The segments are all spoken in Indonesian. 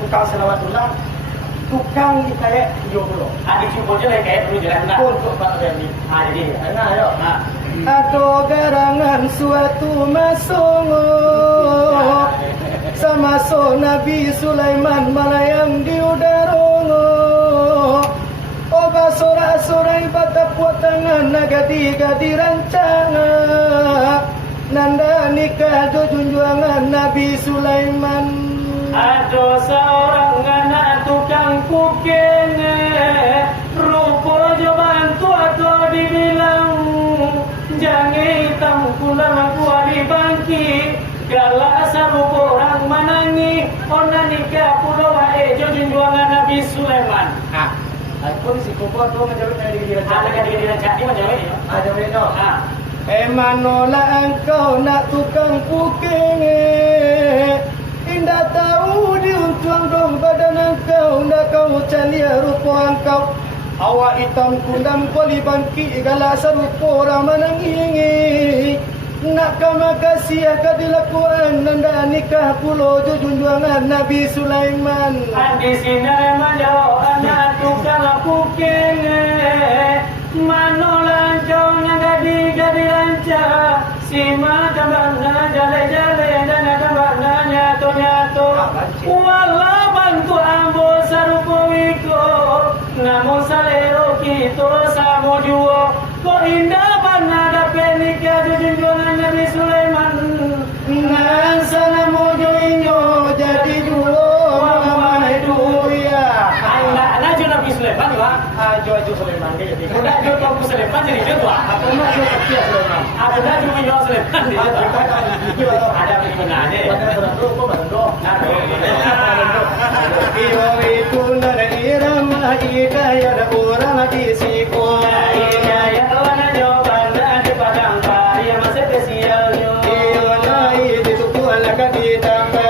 tukang selawatullah, tukang kayak jomblo. Adik syukurnya lagi kayak dulu jalan nak. Untuk Pak Ferdi. Jadi, Nah, ayo. Atau garangan suatu masongo sama so Nabi Sulaiman malayang di udarongo. Oba sora-sorai bata puatangan nagadi-gadi rancanga. Nanda nikah do junjuangan Nabi Sulaiman. ada seorang anak tukang kuking, rupa jawaban tua atau dibilang jangan hitam pulang kuah di bangki. Galak sarupa orang menangi, ona nikah pulau jo junjuangan Nabi Sulaiman. Aku si kumpul tu menjawab dari diri Ada kan di rancak ni macam ni. Ada mereka. Manola engkau nak tukang puking, indah tahu diuntuang dong badan engkau, nak kau calia rupa engkau. Awak hitam kundam koli bangki galak serupa orang menangi. Nak kau makasih akan dilakukan nanda nikah pulau junjuangan Nabi Sulaiman. Di sini menjauh anak tukang puking, mano lancaunya gadi lancar, sima tambahnya jale dan tambahnya nyato. Walau bantu ambo sarupo wiko, namun salero kita samo juo. Kok indah banada penikah junjuangan Nabi Sulaiman. Nan sana mojo inyo jadi dulu mamai duya. Anak Nabi Sulaiman juga. Ajo Sulaiman dia jadi. Udah jo Nabi Sulaiman jadi dia tua. Apa nak jo Kia Sulaiman? Ada juga jo Sulaiman dia tua. Ada bagaimana deh? Pada berando kok berando. Iyo itu nara irama hidayah ada orang di siko. Hidayah wana jawaban ada padang karya masih spesialnya. Iyo naik di tuku alaka di tambah.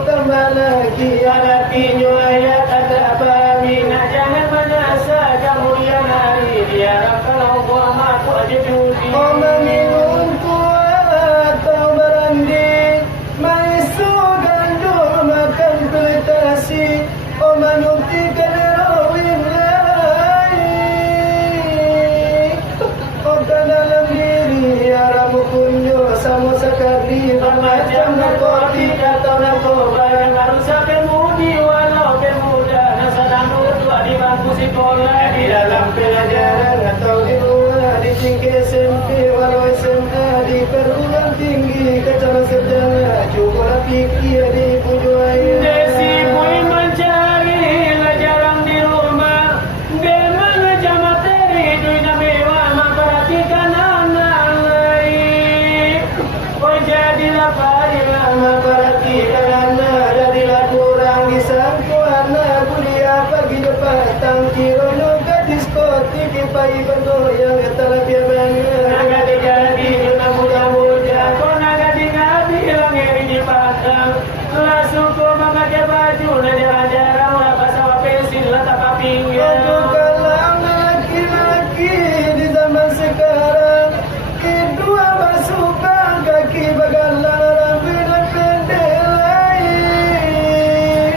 Tambah lagi anak pinyo kasih oh menyuntikkan rawin lain oh dalam diri aramu kunyo sama sekali Bermacam narkotika atau narkoba yang merusak kemudi walau pemuda dan sedang tua di bangku sekolah di dalam pelajaran atau di luar di tinggi SMP walau SMA di perguruan tinggi kecara sarjana juga pikir di pujuan Desi pun mencari jarang di rumah Bagaimana jam materi dunia mewah memperhatikan anak lain Oh jadilah parilah memperhatikan anak jadilah kurang disangku anak kuliah pagi depan tang kirono ke diskotik pagi bergoyang telah biar banget Nagadi-gadi guna muda-muda Kau nagadi-gadi langeri di padang Langsung kau memakai baju dan jarang-jarang Lapa sawah pensil letak pinggir Bukanlah laki-laki di zaman sekarang kedua masukkan kaki bagalah rambut dan pendek lain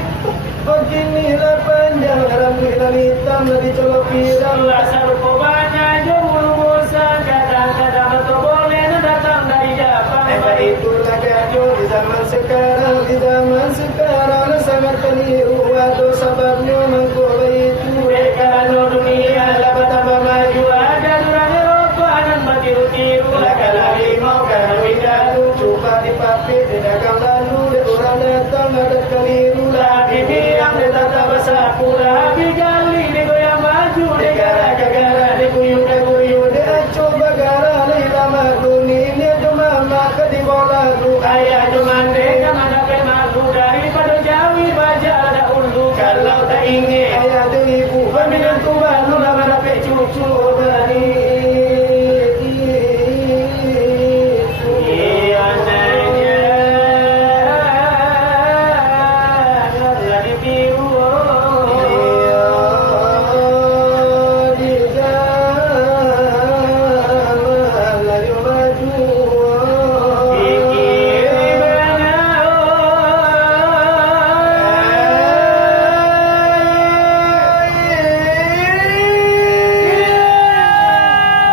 oh kinilah panjang rambut dan hitam di colok pirang Rasa rupanya jomul bosan Kadang-kadang betul boleh datang dari Jepang itulah gajo di zaman sekarang sangat keliru waduh sababnya mengkoba itu Mereka dunia dapat tambah maju Ada durang Eropa dan bertiru-tiru Kalau limau kalau widaru coba dipapit di dagang lalu dia orang datang ada keliru Lagi bilang dia tak basah pula Lagi gali dia goyang maju Dia gara-gara dia guyup dia coba gara di lama dunia cuma maka di bola lu Ayah cuman dia mana malu Daripada jauhi baja ada ulu Kalau tak ingin ayah tu ibu Pemimpin Tuhan lu nama dapat cucu dari Iya nanya Lagi piu di zaman layu maju Pikir mana oh. 「 Oh. あなたの声が聞こえる」 Oh. 「 Oh. 君の声が聞こえる」 Oh. 「 Oh. 君の声が聞こえる」「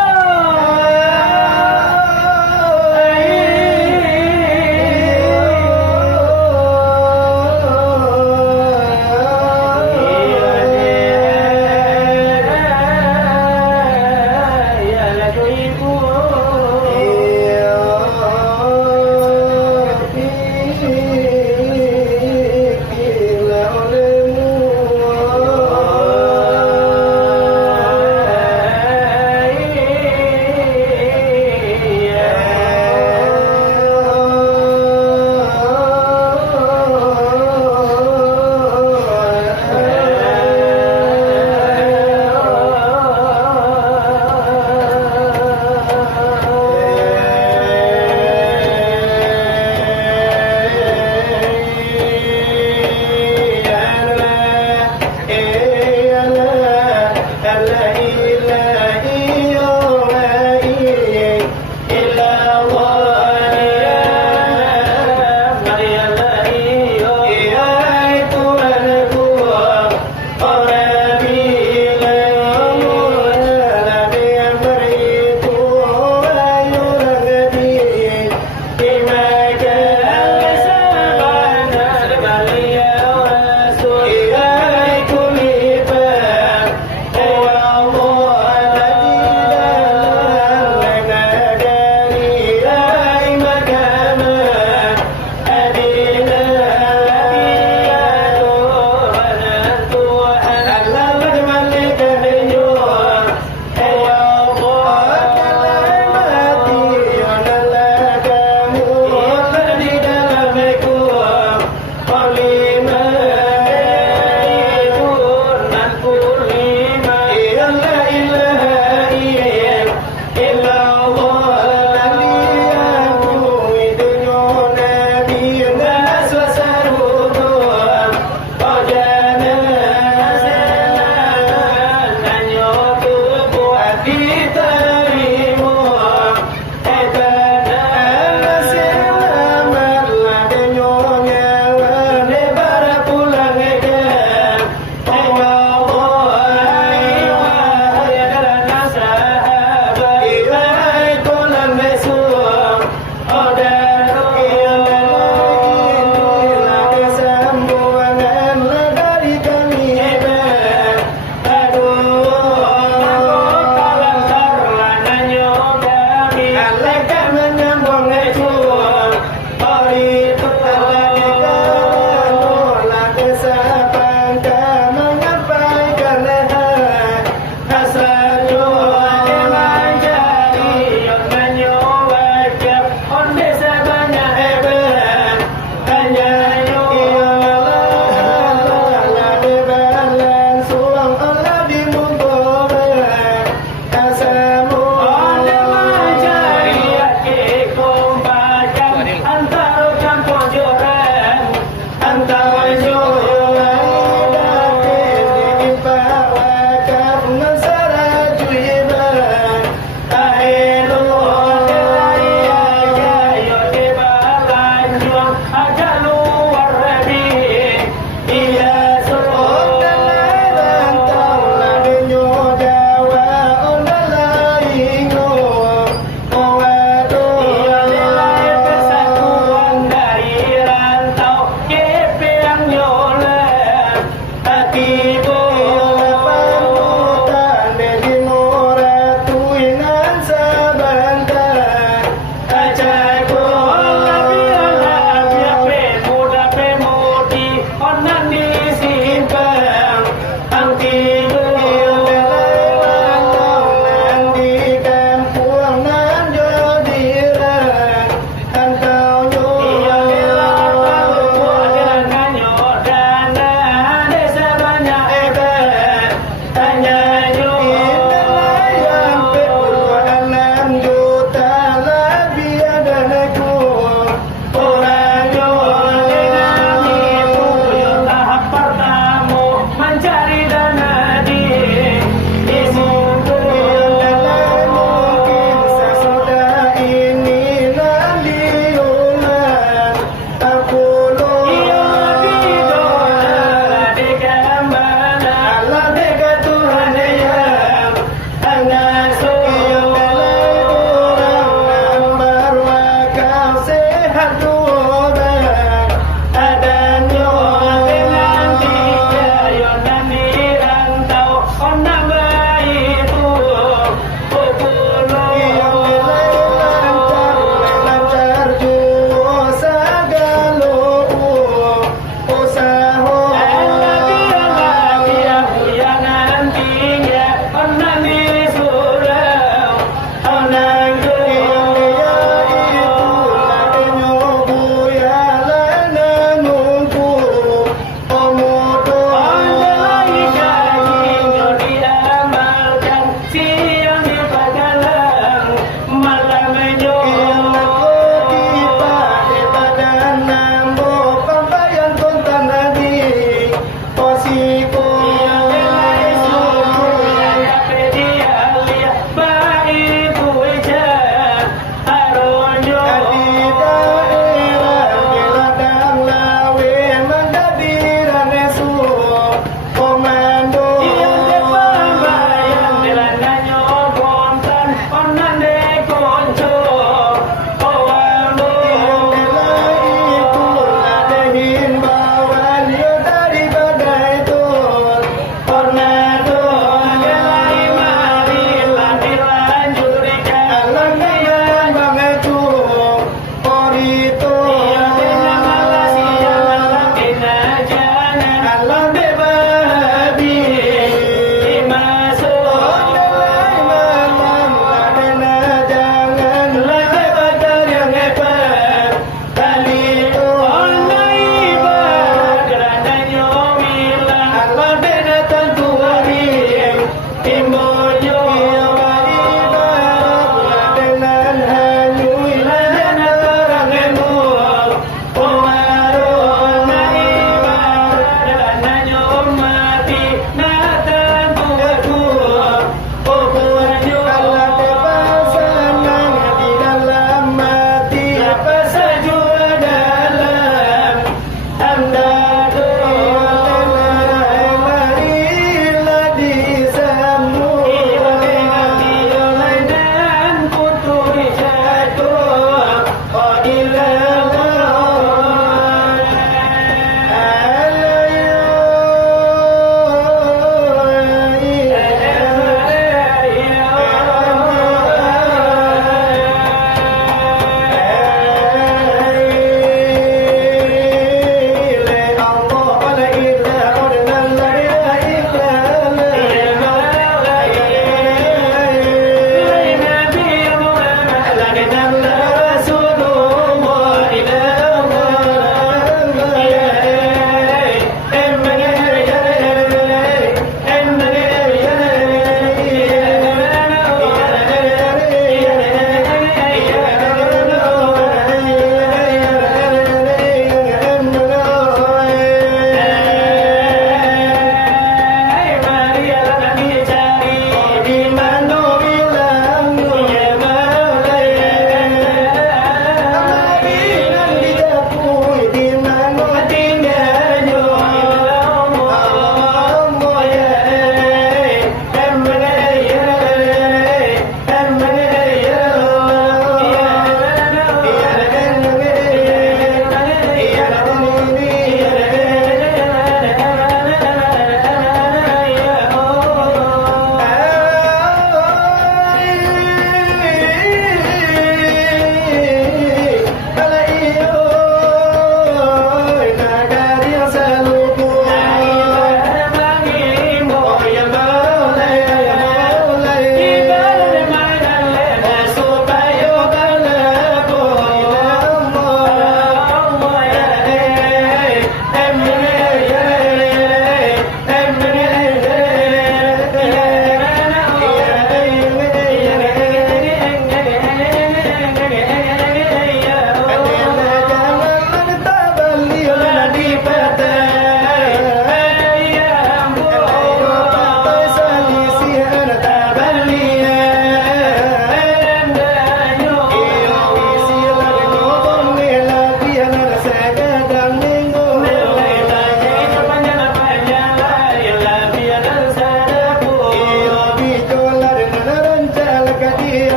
iko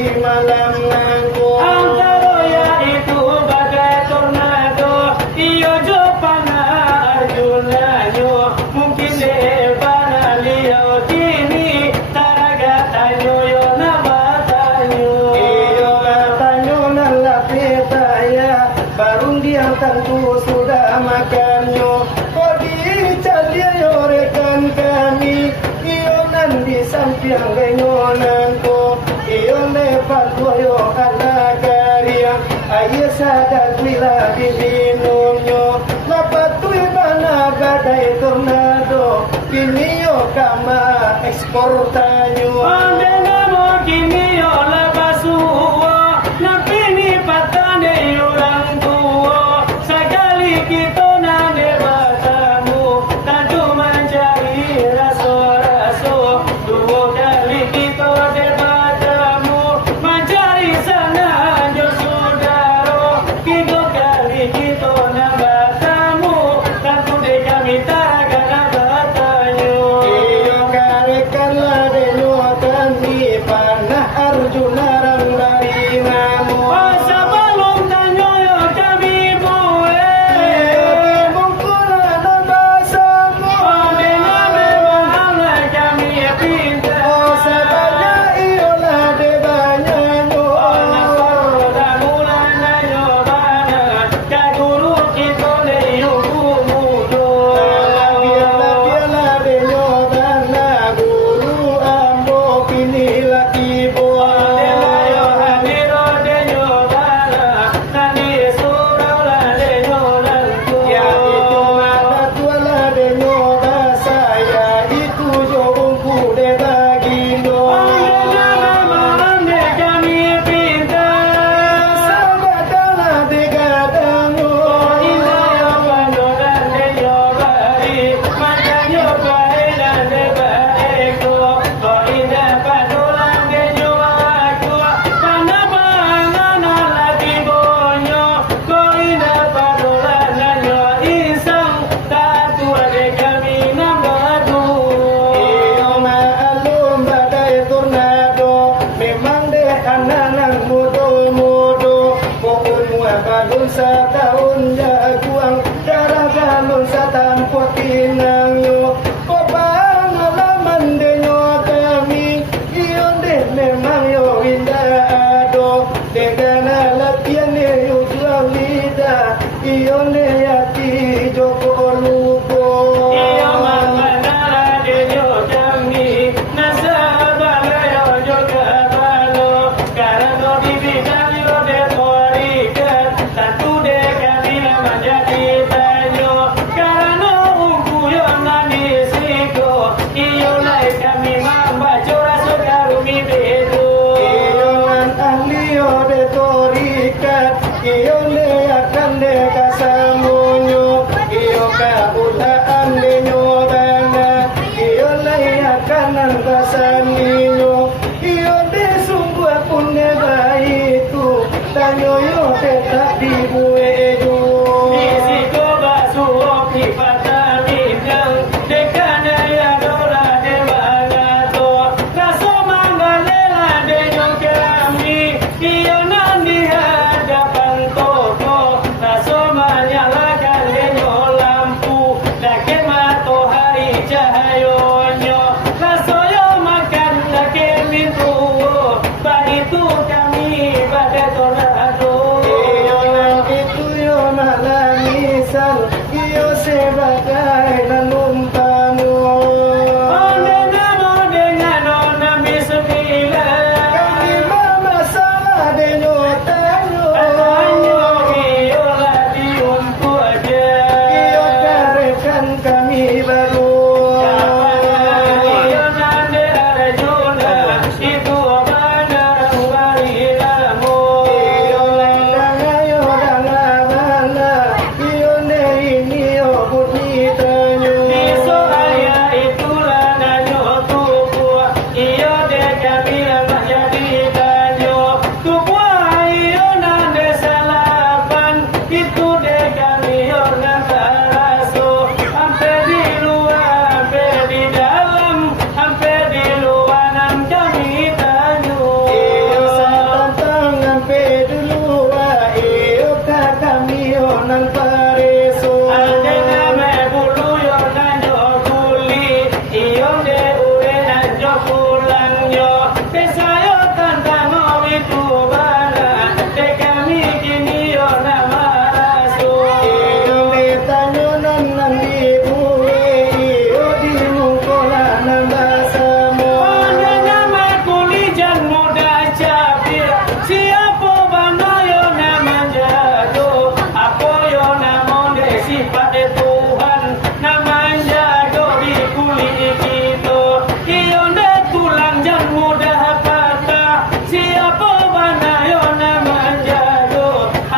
di malam nganggo. Antara yaitu bagai tornado, iyo jo pana Arjunanyo, mungkin debana liau kini taraga tanyo yo nabatanyo. Iyo tanyo nalapita ya, barung dia tentu sudah makannya. Kau dicalia yo rekan kami, iyo nan di samping lengonanku, iyo lepas yo ala karya, ayo sadar bila diminumnya. Lapatui mana badai tornado, kini yo kama ekspor tanyo. Pandenamo kini yo lepas uwa, napini patane orang tua. Sekali kita nane batamu, tentu mencari raso-raso. Dua kali kita debatamu, mencari sana jo saudara. Tiga kali kita nabatamu, tentu de kami taraga nabatanyo. Iyo karekanlah denyo kami panah Arjuna rang dari namo. Masa belum tanyo yo kami buwe. Mungkula na basamu. Pamena memang kami pintar. Oh sabanya iyolah de banyanyo. Nafaro damulan na yo bana, kaguru kita de yukumudo. Biarlah denyo dana guru ambo pinila kibo. Delayo hamiro de yo bana, nani surau la de yo lantu. Ya itu ada tuala denyo saya itu jongku de bagindo. Pamena memang kami pintar. Sabatala de gadango. Indah pandoran de yo bari, makanya baik dan de baikku. Kau indah pandoran de yo aku, mana mana lagi bonyo. Kau indah pandoran de yo isang, tak tua de kami nambadu. Iyo maalum badai tornado, memang de anak mudo-mudo. Pokok mua balun setahun jaguang, darah balun setampo tinang yo. Kau pengalaman de nyo kami, iyo de memang yo indah ado. Dengan latihan de yo jual lidah, iyo de hati joko lupo. Iyo manara de yo kami, nasabah yo juga balo. Karena di bidang yo de torikat, tentu de kami menjadi banyo. Karena ungku yo nani siko, iyo lai kami membaca rasa karumi bedu. Iyonan ahli de torikat, iyo le akan de kasamunyo, iyo kaulaan de nyodana, iyo le akan ang kasaninyo, iyo de sungguh pun de baitu, tanyo yo tetap dibuedu. Risiko basuh pipata bintang, dekana ya dola de bagato. Raso manggalela de nyong kami, iyo nandi hadapan toko. Raso menyalakan de nyong lampu, dake matahari cahayonyo. Raso yo makan dake mintu, bahitu kami pada tornado. Iyonan itu yo nalamisan, iyo sebagai nanumpanu. Ondenamo dengan nona bismillah. Kami masalah de nyotanyo. Anyo iyo lagi untuk aja. Iyo karekan kami baru. Iyo nande Arjuna, itu mana warilamu. Iyo landang ayo danga mana. Iyo ne ini yo budi nan pareso Adena me bulu yo nanyo kuli iyo de ure nanyo pulang yo Pesayo tantang itu bana de kami kini yo namaraso iyo de tanyo nan di ure iyo di mungkola nan basamo Adena me kuli jan muda capir siapa bana yo namanya Apo yo namonde sifat Tuhan namanya di kulit kita iyo de tulang jan mudah patah siapa bana yo namanya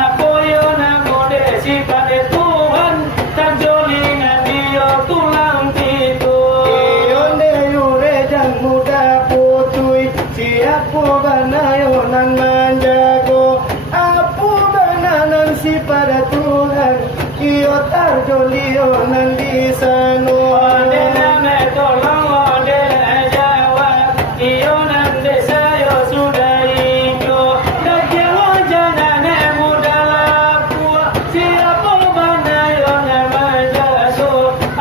Apo yo namonde sifat Tuhan tak jolingan dia tulang itu iyo de ure jang muda putui siapa banayo nan manjago apu bananan si pada Tuhan iyo tarjolio nan disano Adena me tolong adena jawab iyo nande sayo sudah iko Dakiawa janane muda laku siapa bana yo namanya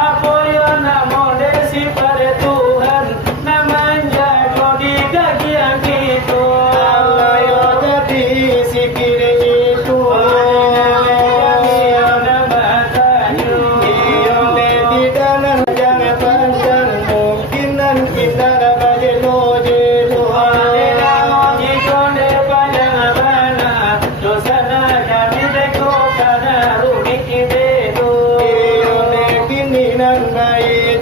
Apo yo namode si pada Tuhan namanya di kagian gitu Allah yo jadi sikir itu iyo de di dalam jangan panjang mungkinan kita dapat jelo-jelo iyo de kini nan baik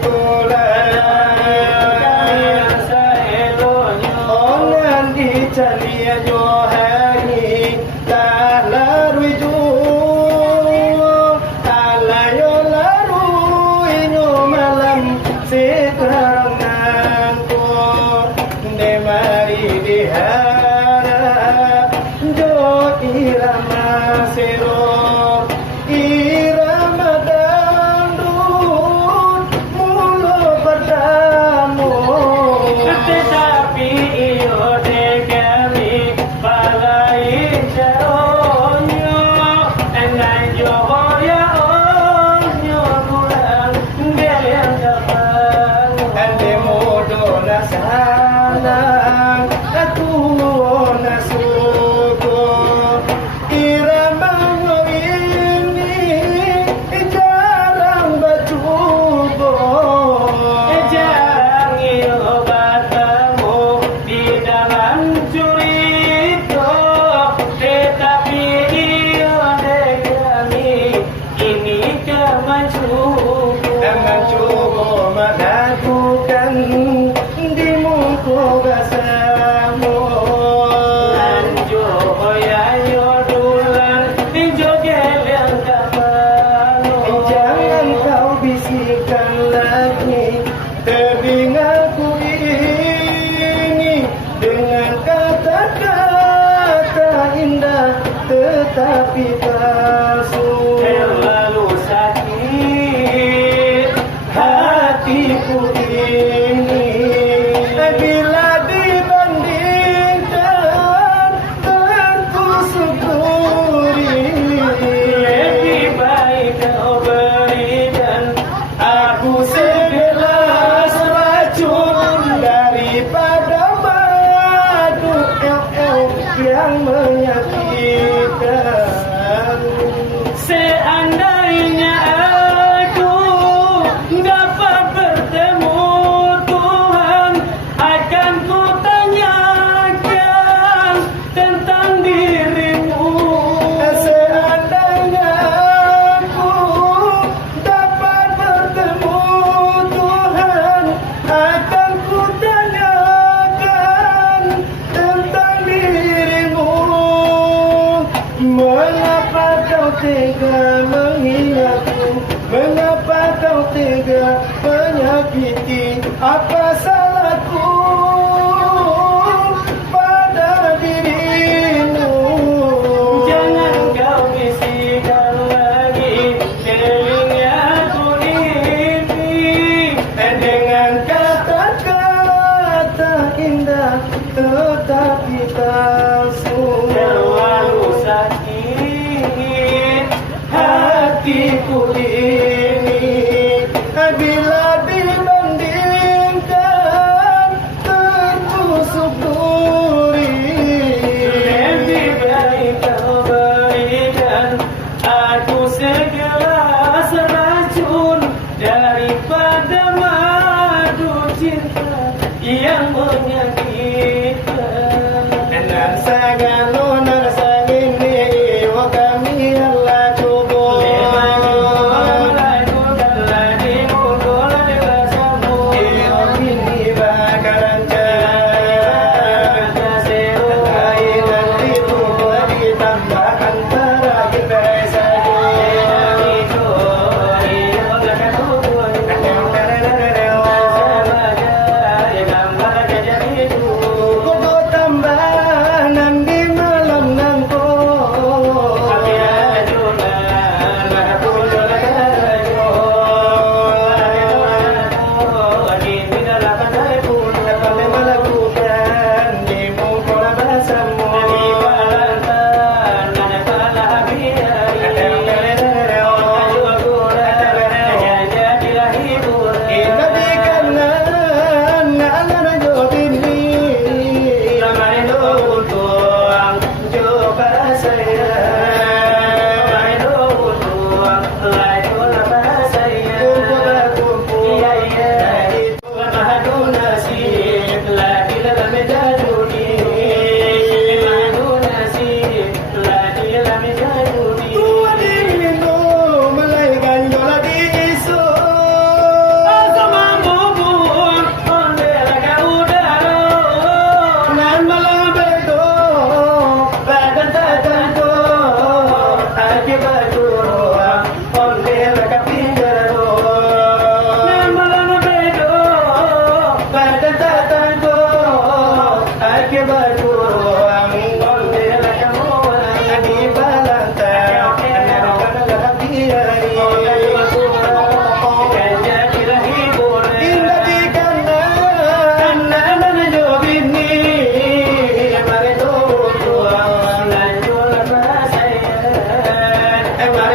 Onan di calia johani tak larui ju alayo larui nyo malam seterangan ko de mari diharap jo irama sero irama dangdut mulo pertamo Tetapi iyo de kami balai caronyo Engai johoya onyo tulang gelian kapal Ande modo na salang aku na suko irama mo ini jarang bacubo Jarang iyo bertemu di dalam cerita Tetapi iyo de kami ini kemajuban Jangan coba melakukan di muka bersama Anjo hoya yo dulan Injo gelian kapal Jangan kau bisikkan lagi telingaku ini dengan kata-kata indah tetapi palsu. Terlalu sakit Hatiku ini bila dibandingkan tentu syukuri. Lebih baik kau berikan Aku segelas racun daripada madu yang menyakitkan. Seandainya aku dapat bertemu Tuhan akan ku tanyakan tentang dirimu Seandainya aku dapat bertemu Tuhan, akan ku tanyakan tentang dirimu. Mengapa kau tega menghinaku? Mengapa kau tega menyakiti? Apa salahku pada dirimu? Jangan kau bisikan lagi telingaku ini Dengan kata-kata indah tetapi palsu. terlalu sakit hatiku ini bila dibandingkan tertusuk duri. Lebih baik kau berikan aku segelas racun daripada madu cinta yang menyakitkan. Dan sagalo nasa ini wa kami Allah cubo. Ini bakaran ditambahkan terakhir beresaku. Kudu tambahan di malam nanti. Dapat melakukan di muka bahasamu. Emang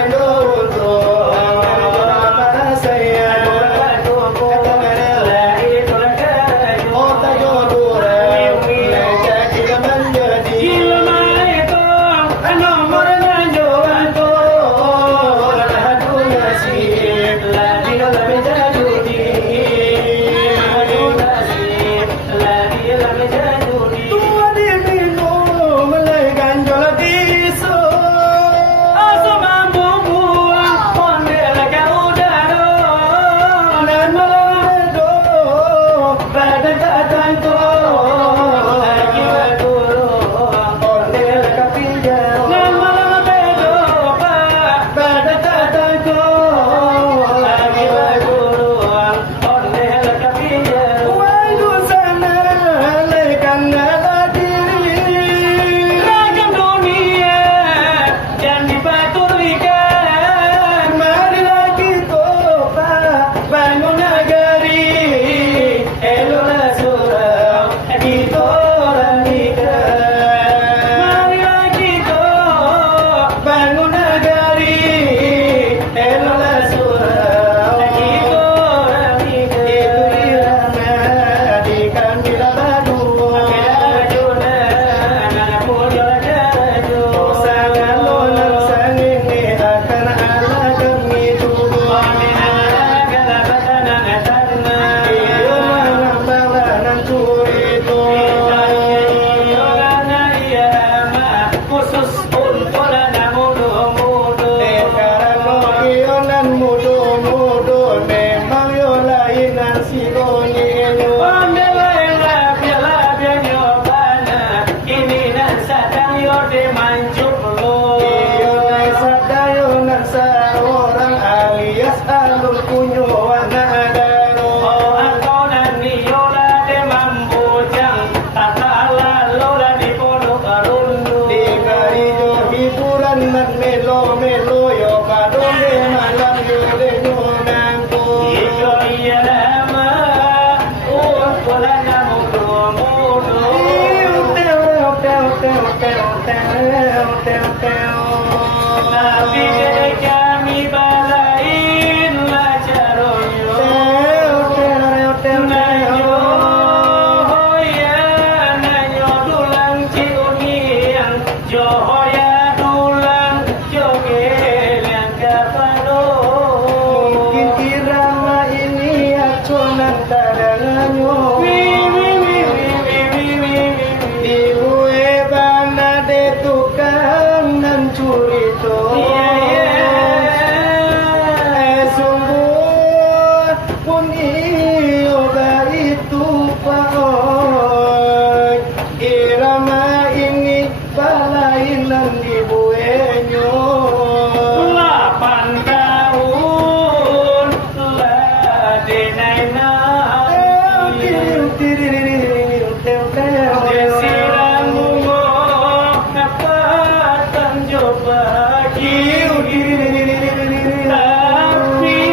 Tapi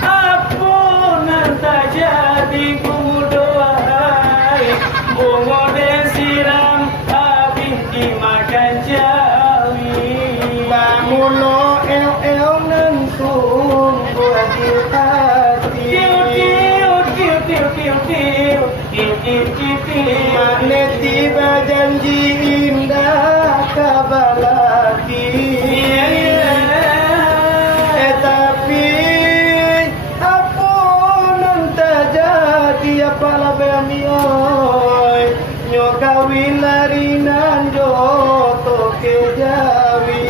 apunan tak jadi kumudoai bungo desiram habis dimakan jawi Banguno el nentung buat di hati Makne tiba janji indah kabalaki Tapi apunan tak jadi apalah bami oi Nyo kawin larinan joto ke jawi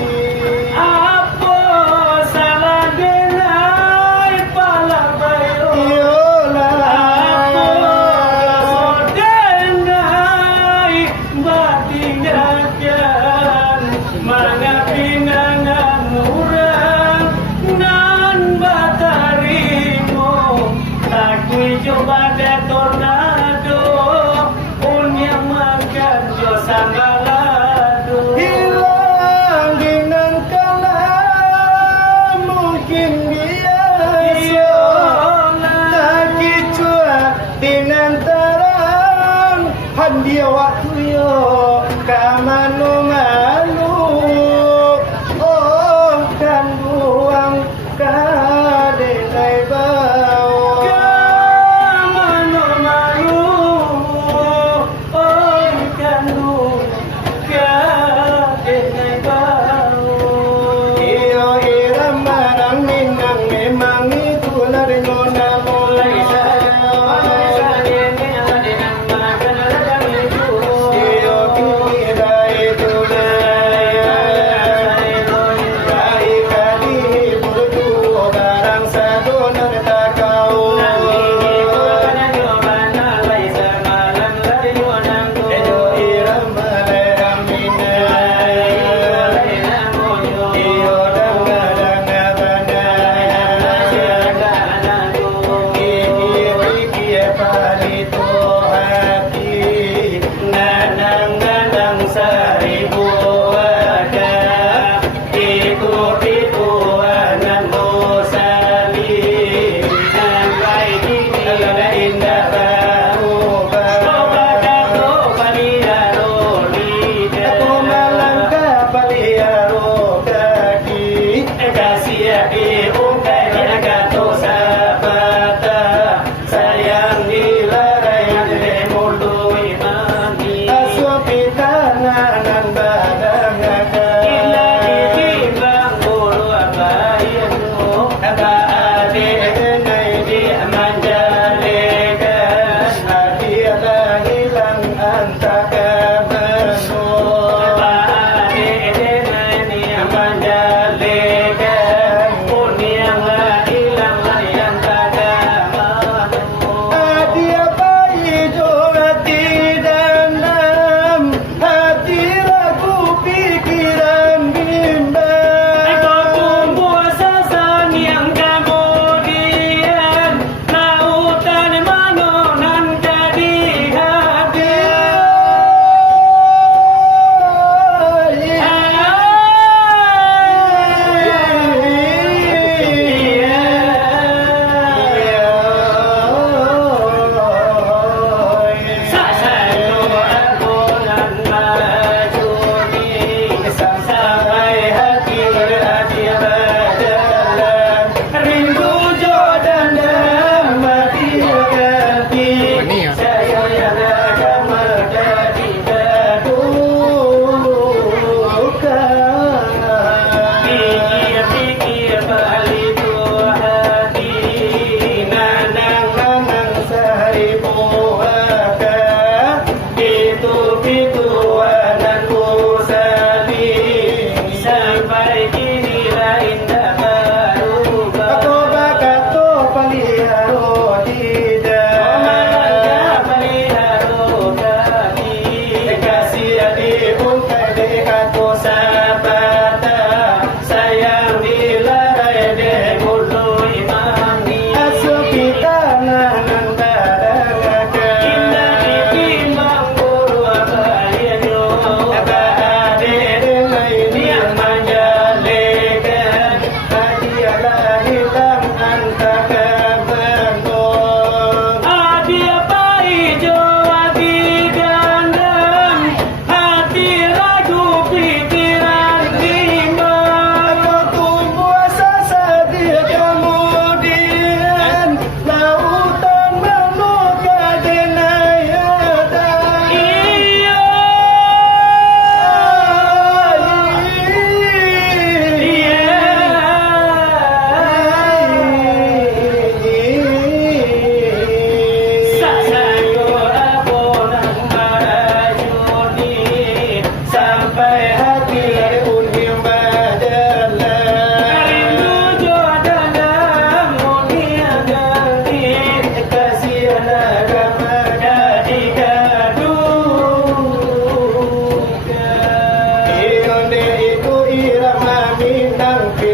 Apa salah denai pala bayo Yolah denai batinyakan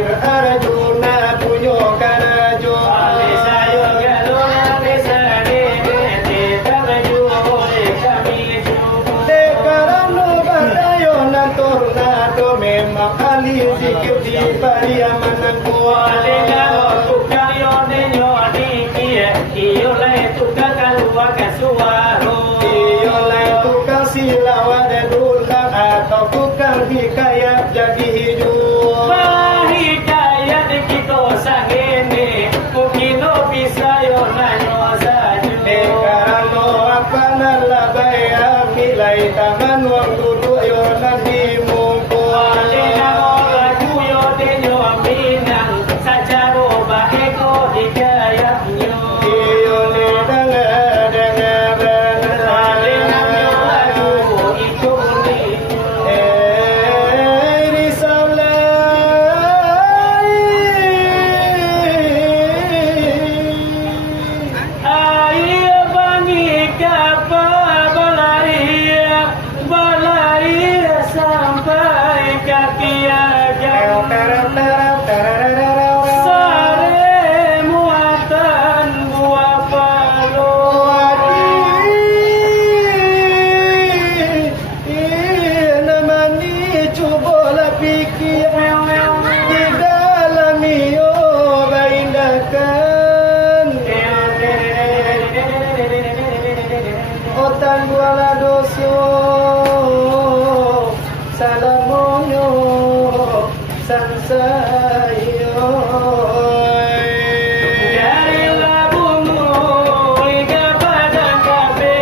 air Arjuna punyo karajo Bisa yoga luna bisa dibeti terju kami cukup Dekarano badayo na tornado memang ahli zikir di pariamanan kuala tukang yodenyo dikie iyo lai tukang kalua kasuaro iyo lai tukang silawa dan ulang atau tukang hikayat jadi hidup hikayat kita sangene mukino bisa yo nanyo saja Dekarano apa nalabaya nilai tangan wang duduk yo nanti mungku Otan buala doso salamonyo sansayo dari labumu hingga padang kafe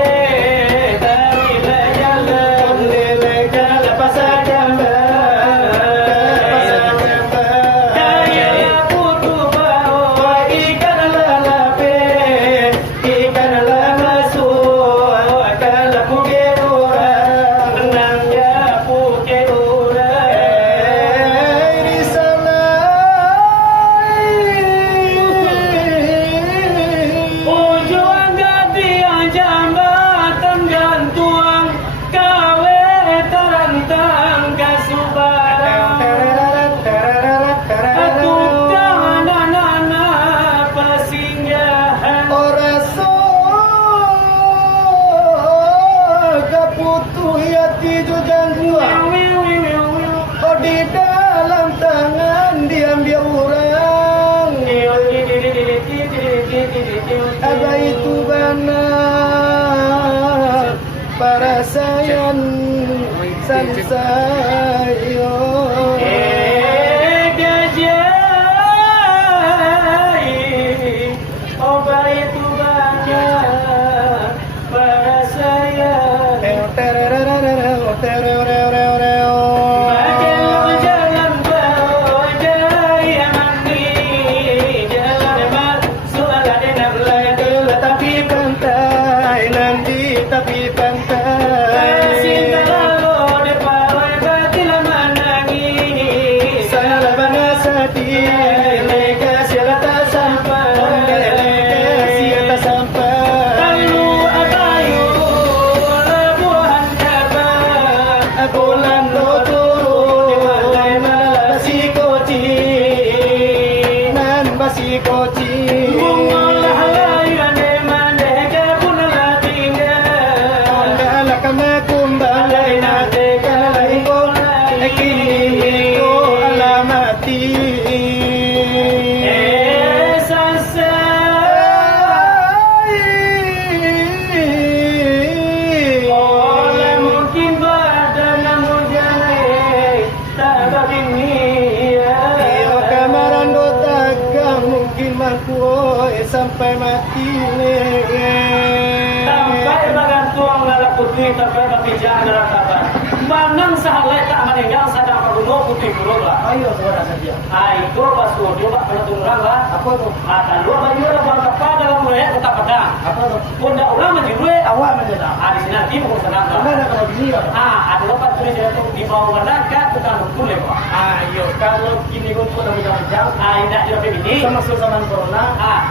dari jalan lele kala pasar dari labu tu bawa ikan lalape ikan lamasu kala pukera nangya pukera ujung gantian jambatan gantuang kawe terentang kasubaran tukang nana pasinggahan Oraso kaputu yati jujang gua Oh di dalam tangan diambil orang Ada itu benar para sayang sansayo gajai obat itu banyak para saya jalan berjaya mandi jalan masuk ada nablai Tapi pantai nanti tapi pantai cinta lalu depan batil menangis Salah banasati lega siata sampai lega siata sampai lalu abayu lebuhan kabar Bulan lo turun basi koci nan basi koci mengolah layuan demandega pun tinggal Andala kama kumbalay nate kalay ko Ekini ko alamati oleh mungkin badan namun jangan tak begini Iyo kamaran do tagang mungkin mampu sampai mati sampai bagan tuang lalak putih sampai berpijak neraka manang sahalai tak meninggal sadang perbunuh putih burung lah Ayo saudara saja. itu pas dia pak penaturan lah Apa tuh? akan dua baju orang berkapa dalam mulai kota pedang Apa tuh? bunda orang menjurui Awak menjelang. di sini nanti mau senang Mana kalau begini ya? ada lepas tulis itu di bawah neraka tukang boleh pak Ayo kalau kini kau pun lebih jauh. tidak tidak begini Sama zaman corona.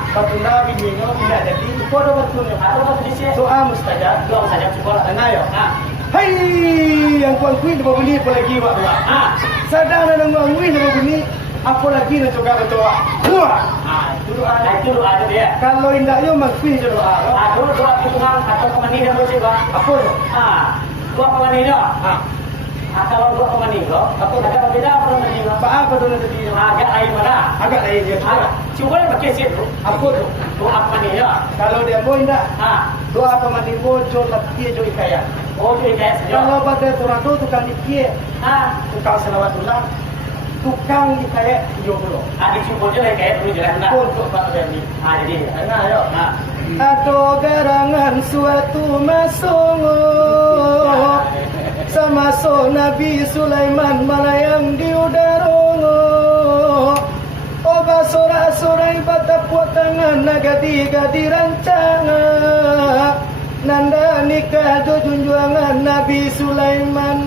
Patuna bingung tidak jadi. Kau ada betul ya? ada lepas tulis Doa mustajab. doa saja sekolah Nah yo. Hai yang kuang kuih di bawah ni apa lagi wak ah Sadar na nang kuang kuih di bawah ni Apa lagi nak juga berdoa? Doa. Itu doa tu dia. Kalau indah yo makfi je doa. Doa Tuhan atau kemani dah boleh bah. Apa tu? Doa kemani dah. Kalau doa kemani dah, apa ada beda apa kemani dah? Apa tu nak jadi? Agak lain mana? Agak lain dia. Cuba pakai set tu. Apa tu? Doa kemani dah. Kalau dia mau indah, doa pemandi mo jo lapie jo ikaya. Oh, tu dia saja. Kalau pada orang tu tukang ikie, tukang selawatullah, tukang ikaya yo dulu. Di cuba je lah kayak dulu jelas nak. Untuk Pak Dani. Jadi. Nah, ayo. Atau garangan suatu masongo sama so Nabi Sulaiman malayang di udarongo oba sora-sora ibadah puat tangan nagadi-gadi rancanga nanda nikah do junjuangan Nabi Sulaiman.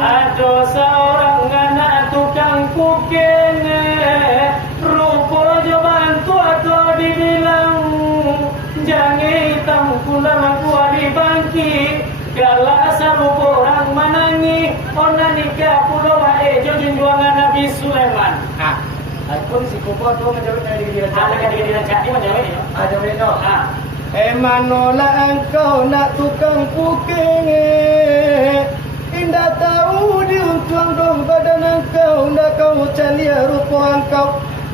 Ada seorang anak tukang kuking rupa jo bantu atau dibilang jangan hitam pulang gua di bangki galak sarupa orang manangi ona nikah pulau jo junjuangan Nabi Sulaiman. Pun si kumpul tu menjawab dari diri rancang. Ada di rancang ni menjawab ni. Jawab no. Manola engkau nak tukang puking indah tahu diuntuang dong badan engkau nak kau calia rupa engkau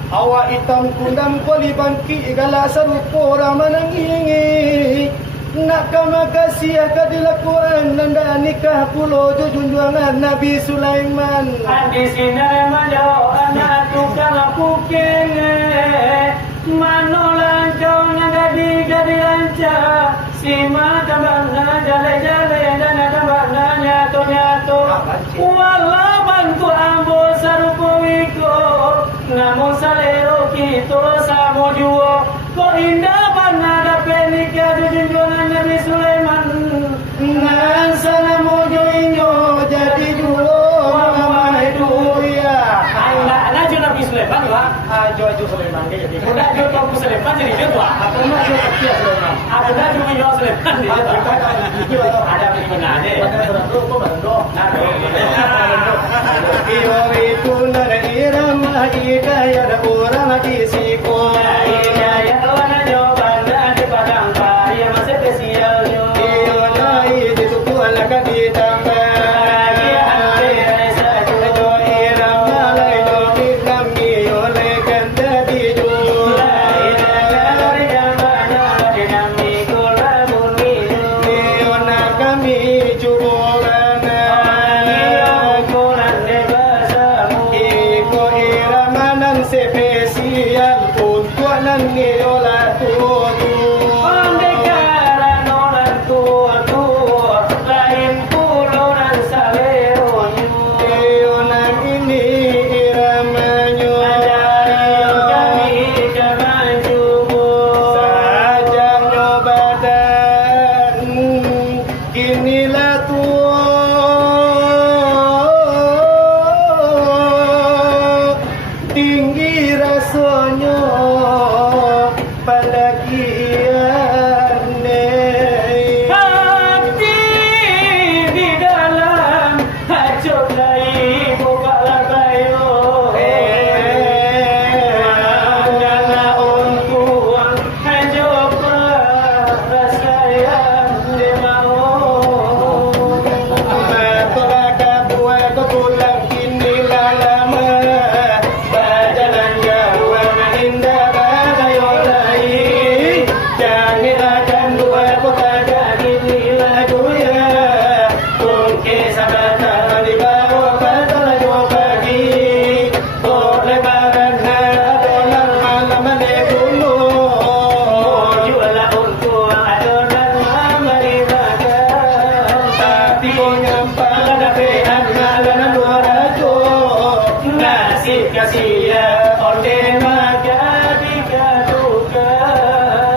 awak hitam kundam koli bangki galak serupa orang menangi nak kama kasih akad dilakuan nanda nikah pulau jo junjuangan Nabi Sulaiman. Di sini majo anak tukang puking manola jauhnya gadi lancar sima tambahnya jale-jale dan tambahnya nyato-nyato wala bantu ambo sarupo wiko namun salero kito samo juo ko indah bana dapat nikah junjuangan Nabi Sulaiman nan sana mojo inyo jadi dulu mamai duya anak Nabi Sulaiman lah Ajo Sulaiman dia jadi Nak jual Nabi Sulaiman jadi dia tua. aku nak jual kaki Sulaiman Ada nak jual Nabi Sulaiman dia. Ada beli mana ni? pada orang tu kau bandok Ada. iyo itu nara irama ikaya ada orang di siko Ya wana jawaban di padang karya masih spesialnya. iyo lai di tuku alaka di tambah spesial untuk nangiola tutu tinggi rasanya pada kiane hati di dalam hajat lai buka lagayo nyala untuang hajat rasa yang dia mau Matola kabua kepulang kini lama bajalan jauh indah bagayolai jangan akan dua kota jadi lagu ya mungkin sabata di bawah pada dua pagi kau lebaran adonan malam dulu jualah untuang adonan mari makan tapi nyampak ada pehan malam dua ratus nasib kasih ya onde maga dikaduka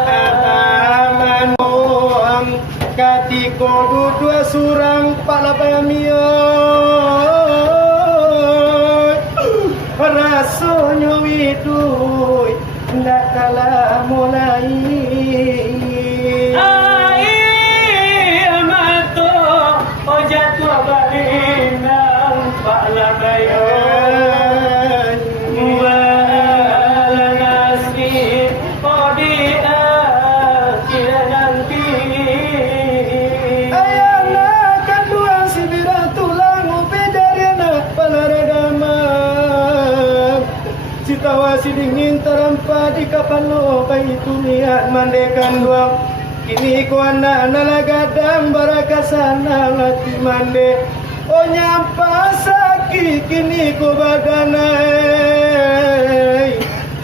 Aman moam katiko dua surang palapamio rasanya widui ndak kalah mulai amato ojatua balinang pak labayo masih dingin terempat di kapalo itu niat mandekan doang. Kini ku anak-anak lagadang barakasana lati mande. Oh nyampa sakit kini ku badanai.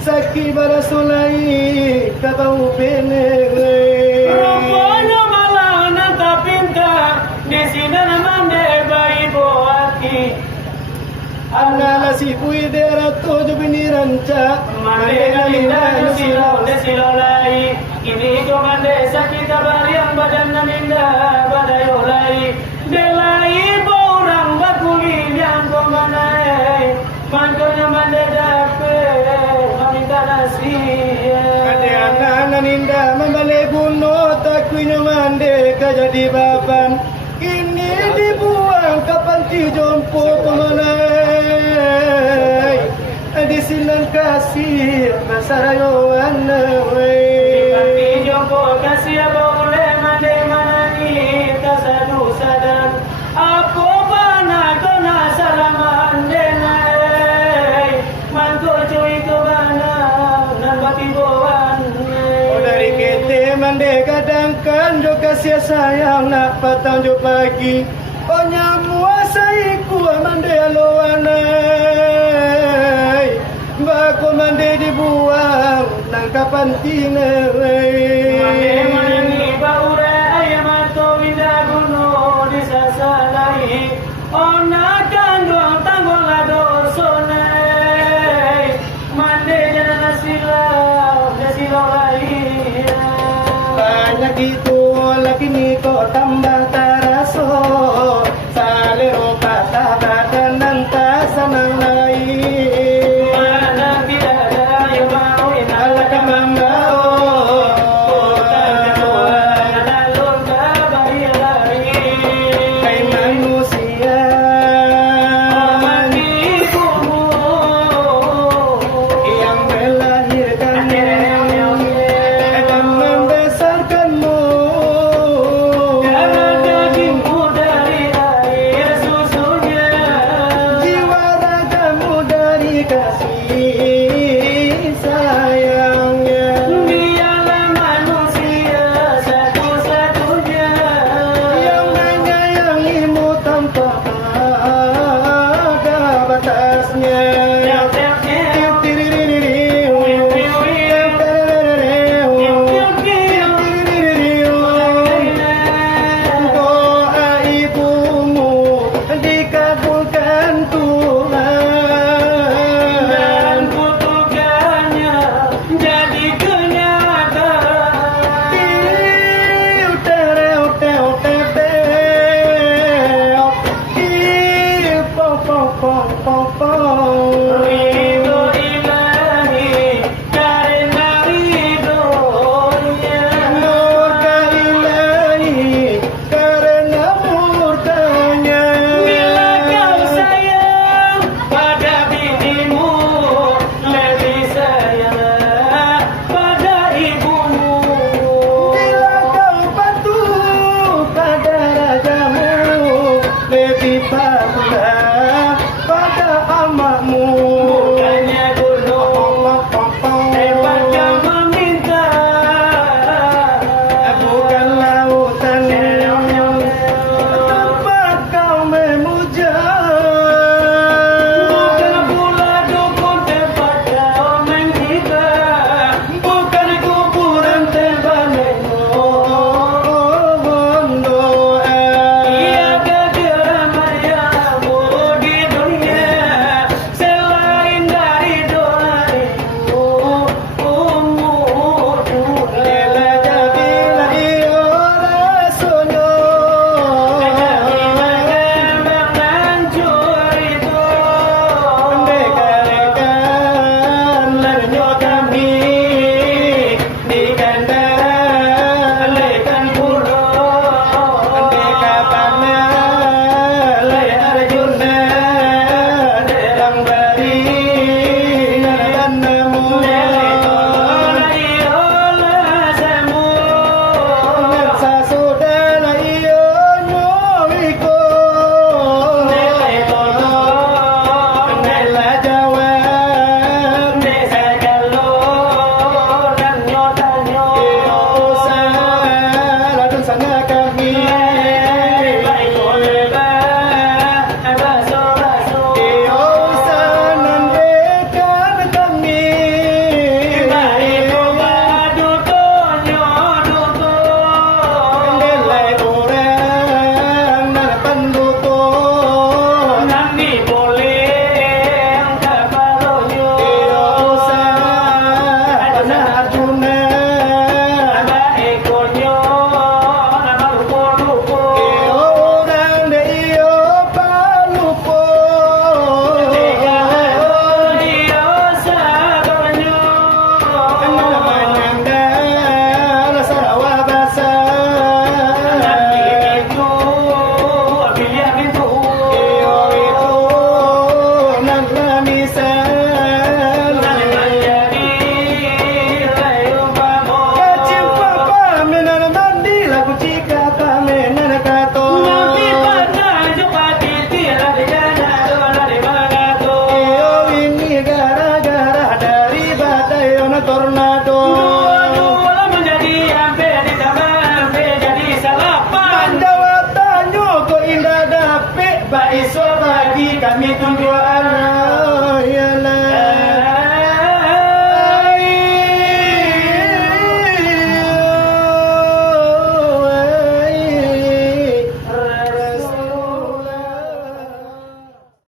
Sakit barasulai kabau penere. Rupanya malah nanta pinta di sini mande bayi boati. Anala si pui dera tojo bini ranca. Mande galinda desilo lai. Kini ko mande sakit bariang badan naminda badayo lai. Delai borang bakuli yang ko manai. Mankonya mande dape maminta nasi. Ade anak ninda membalik bunuh takunya mande kajadi baban. Kini dibuang kapan ti jompo pemanai. Di sinan kasih masarayo anai. Jompo kasih boleh mande manani tasadu sadar. Apa bana kena salaman denai. Mantu cuy ko bana nan bati boan. Oh dari kete mande kadangkan jo kasih sayang nak patang jo pagi. Oh nyamuasai ku mande aloanai. Bako mande dibuang nang kapan tinai. Mande manani baure ayam atau winda gunung disasalai. Ona kandung tanggul lado sonai. Mande jangan silau lai. Banyak itu lagi ni kok tambah